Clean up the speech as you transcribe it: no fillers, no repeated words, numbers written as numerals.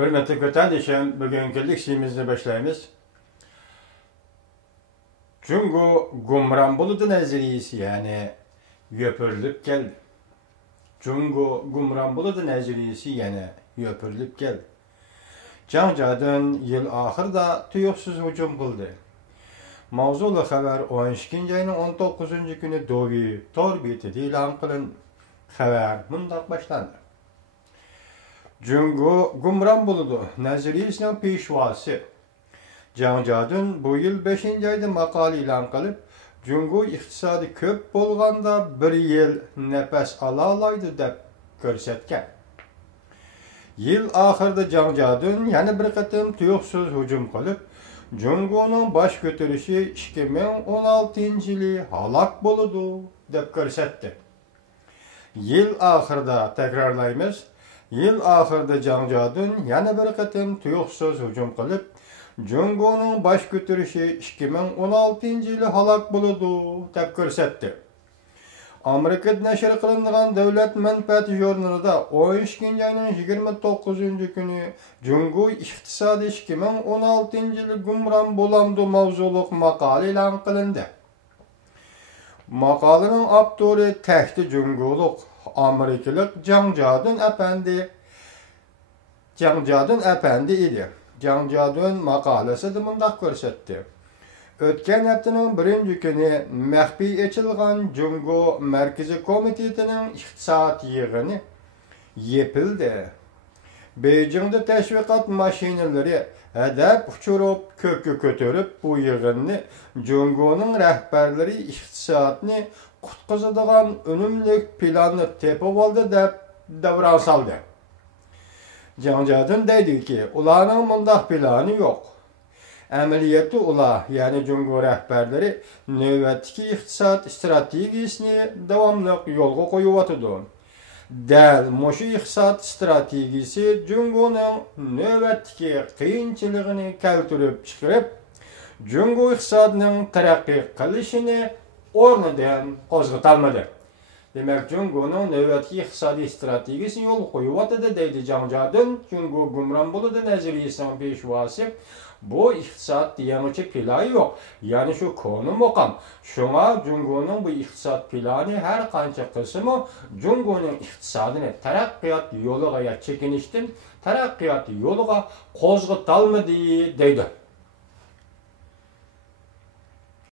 Hürmetli kötendişim, bugünkü işimizni başlayımız. Cungo gumran buludu neziriyisi yani yöpürlüp geldi. Cungo gumran buludu neziriyisi yani yöpürlüp geldi. Cancadan yıl ahırda tuyuksuz hücum kıldı. Mavzulu haber 12. ayının 19. günü Dovi Torbiti ilan kılın. Haber mundak başlandı. Cungo gumran buludu neziriyisinin peşvası. Cancadan bu yıl 5. ayda makale ilan kılıp, Cungo iqtisadi köp bolganda bir yıl nefes alalaydı dep görsetken. Yıl ahırda Cancadan yani bir kıtım tuyuksuz hücum kılıp, Cungo'nun baş götürüşü 2016 yılı halak boludu dep görsetti. Yıl ahırda tekrarlayımız, yıl ahırda Cancadan yani bir kıtım tuyuksuz hücum kılıp, Cungo'nun baş götürüşü 2016 yılı halak boludu dep görsetti. Amerika'da neşir kılındıgan Devlet Menfaati jurnalida 12. ayının 29. günü Cungo iqtisadi 2016 yılı gumran bolamdı mavzuluk makale ilan kılındı. Makalenin avtoru tehti Cungoluk Amerikalık Cancadan Efendi idi. Cancadan makalesi de mundaq görsetdi. Ötken haftanın birinci günü məxfi açılgan Cungo Merkezi Komitetinin iqtisat yığını yepildi. Beijing'de teşviqat maşinaları hedef uçurup kökü götürüp bu yığını Cungo'nun rəhbərləri iqtisatını qutquzadigan önümlük planı tepip aldı dep davran saldı. Cancadan deydi ki, ularning mundaq planı yok. Əməliyyatı ular, yani Cungo rəhbərləri növbətdəki iqtisad strategiyasını davamlıq yolga qoyuvatıdı. Dəl moşu iqtisad strategiyası Cungo'nun növbətdəki qiyinçiliğini keltirip çıxırıb, Cungo iqtisadının tərəqqi qilishini o'rnidan qo'zg'atalmadi. Demek Cungo'nun növbətdəki iqtisadi strategiyasını yol qoyuvatıdı deydi Cancadan. Cungo gumran boludu neziriyesinin peşvası. Bu iqtisad diyemişi planı yok. Yani şu konu mokam. Şuna Cungo'nun bu iqtisad planı her kança kısmı Cungo'nun iqtisadını terakkiyat yoluğa çekiniştin, terakkiyat yoluğa qo'zg'atalmadi deydi.